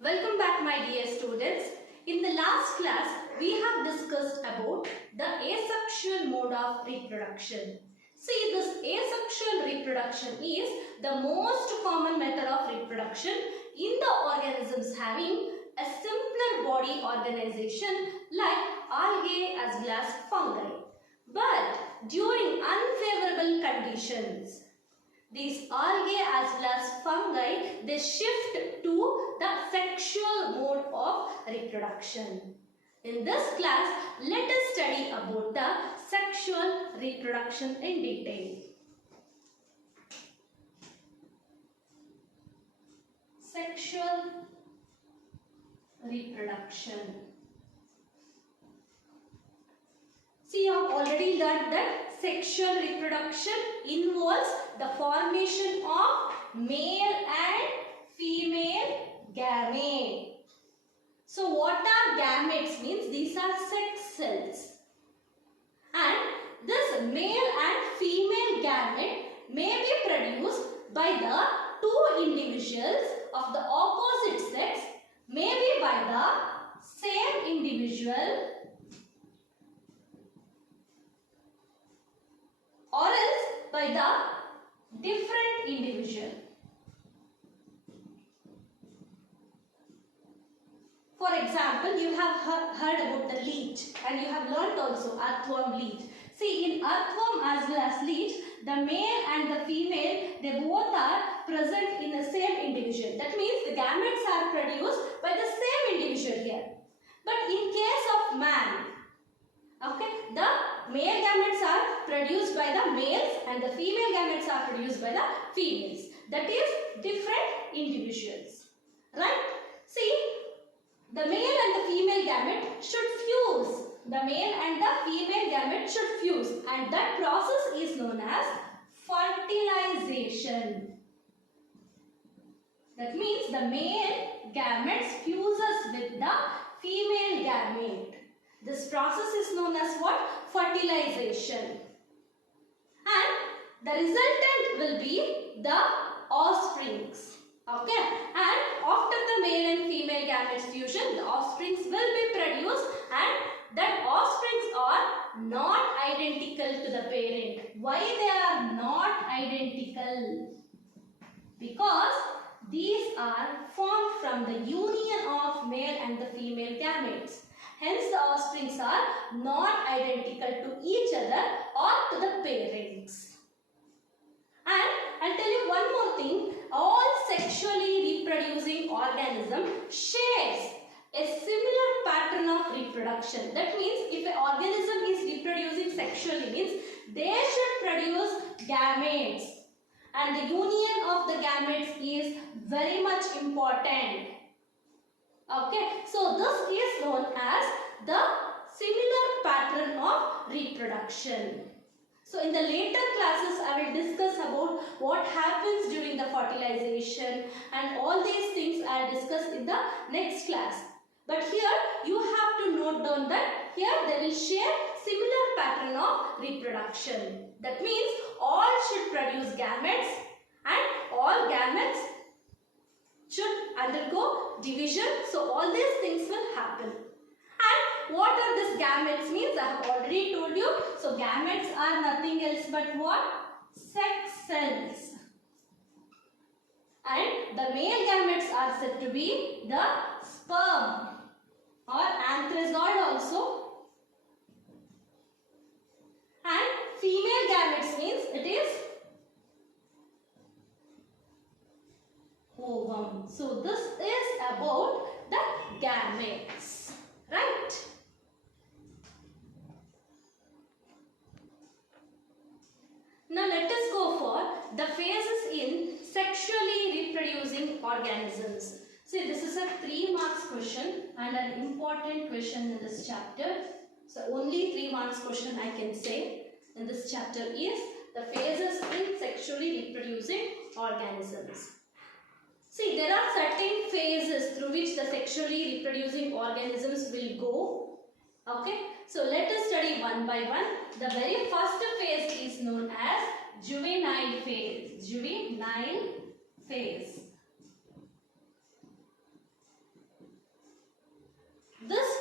Welcome back my dear students. In the last class, we have discussed about the asexual mode of reproduction. See, this asexual reproduction is the most common method of reproduction in the organisms having a simpler body organization like algae as well as fungi. But during unfavorable conditions, these algae as well as fungi, they shift to the sexual mode of reproduction. In this class, let us study about the sexual reproduction in detail. Sexual reproduction. See, you have already learned that sexual reproduction involves the formation of male and female gamete. So what are gametes means? These are sex cells. And this male and female gamete may be produced by the two individuals of the opposite sex, maybe by the same individual, or else by the different individual. For example, you have heard about the leech and you have learnt also earthworm leech. See, in earthworm as well as leech, the male and the female, they both are present in the same individual. That means the gametes are produced by the same individual here. But in case of man, okay, the male gametes are produced by the males and the female gametes are produced by the females. That is different individuals. Right? See, the male and the female gamete should fuse. The male and the female gamete should fuse, and that process is known as fertilization. That means the male gametes fuses with the female gamete. This process is known as what? Fertilization. And the resultant will be the offsprings. Okay. And after the male and female gametes fusion, the offsprings will be produced, and that offsprings are not identical to the parent. Why they are not identical? Because these are formed from the union of male and the female gametes. Hence, the offsprings are not identical to each other or to the parents. And I'll tell you one more thing. All sexually reproducing organism shares a similar pattern of reproduction. That means if an organism is reproducing sexually, means they should produce gametes. And the union of the gametes is very much important. Okay, so this is known as the similar pattern of reproduction. So in the later classes, I will discuss about what happens during the fertilization, and all these things I will discuss in the next class. But here you have to note down that here they will share similar pattern of reproduction. That means all should produce gametes and all gametes should undergo division. So all these things will happen. And what are these gametes means? I have already told you. So gametes are nothing else but what? Sex cells. And the male gametes are said to be the sperm or anthrazoid also. And female gametes means it is ovum. So this is about the gametes, right? Now let us go for the phases in sexually reproducing organisms. See, this is a 3 marks question and an important question in this chapter. So only 3 marks question I can say in this chapter is the phases in sexually reproducing organisms. See, there are certain phases through which the sexually reproducing organisms will go. Okay, so let us study one by one. The very first phase is known as juvenile phase. Juvenile phase.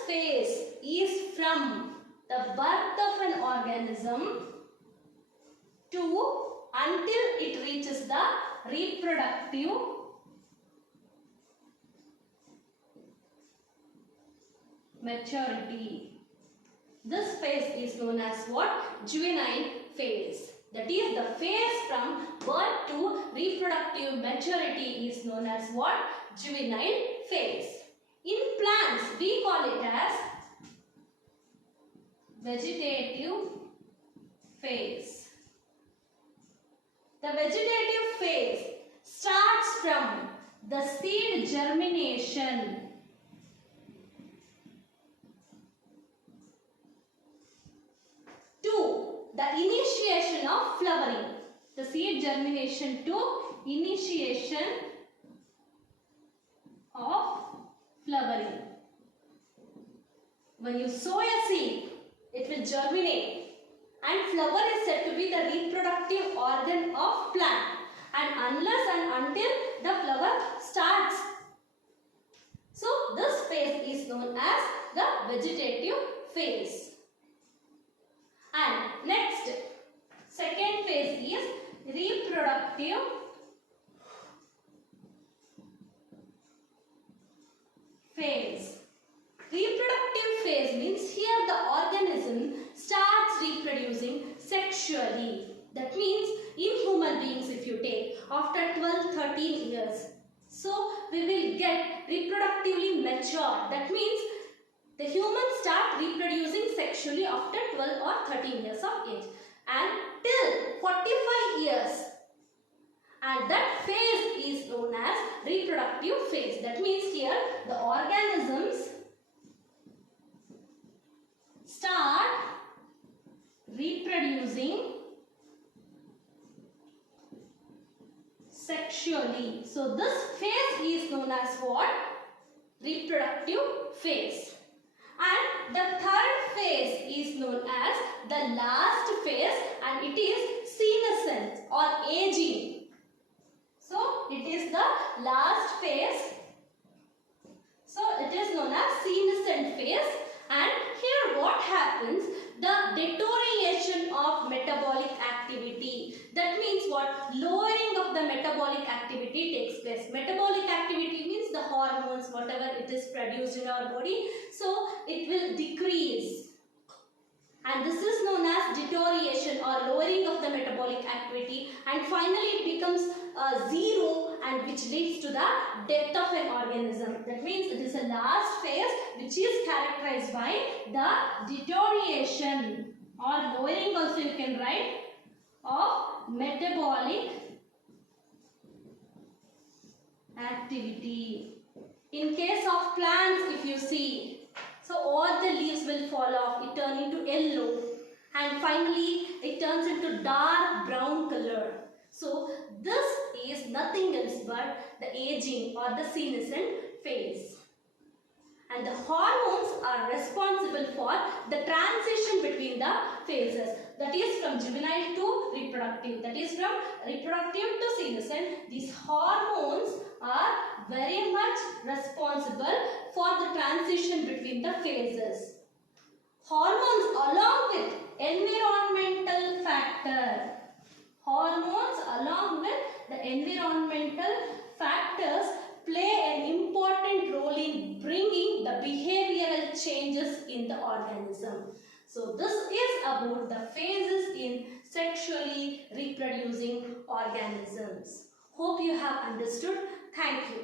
phase is from the birth of an organism to until it reaches the reproductive maturity. This phase is known as what? Juvenile phase. That is, the phase from birth to reproductive maturity is known as what? Juvenile phase. In plants, we call it as vegetative phase. The vegetative phase starts from the seed germination to the initiation of flowering. The seed germination to initiation of flowering. When you sow a seed, it will germinate, and flower is said to be the reproductive organ of plant. And unless and until the flower starts, so this phase is known as the vegetative phase. And next, second phase is reproductive phase. Reproductive phase means here the organism starts reproducing sexually. That means in human beings, if you take, after 12-13 years, so we will get reproductively mature. That means the humans start reproducing sexually after 12 or 13 years of age, and till 45 years. And that phase is known as reproductive phase. That means here the organisms start reproducing sexually. So this phase is known as what? Reproductive phase. And the third phase is known as the last phase, and it is senescence or aging. So it is the last phase. So it is known as senescent phase. And here what happens? The deterioration of metabolic activity. That means what? Lowering of the metabolic activity takes place. Metabolic activity means the hormones, whatever it is produced in our body. So it will decrease. And this is known as deterioration or lowering of the metabolic activity. And finally it becomes zero, and which leads to the death of an organism. That means it is a last phase which is characterized by the deterioration or lowering, also you can write, of metabolic activity. In case of plants, if you see, so all the leaves will fall off, it turns into yellow, and finally it turns into dark brown color. So this is nothing else but the aging or the senescent phase. And the hormones are responsible for the transition between the phases. That is from juvenile to reproductive. That is from reproductive to senescent. These hormones are very much responsible for the transition between the phases. Hormones along with environmental factor. Hormones along with the environmental factors play an important role in bringing the behavioral changes in the organism. So this is about the phases in sexually reproducing organisms. Hope you have understood. Thank you.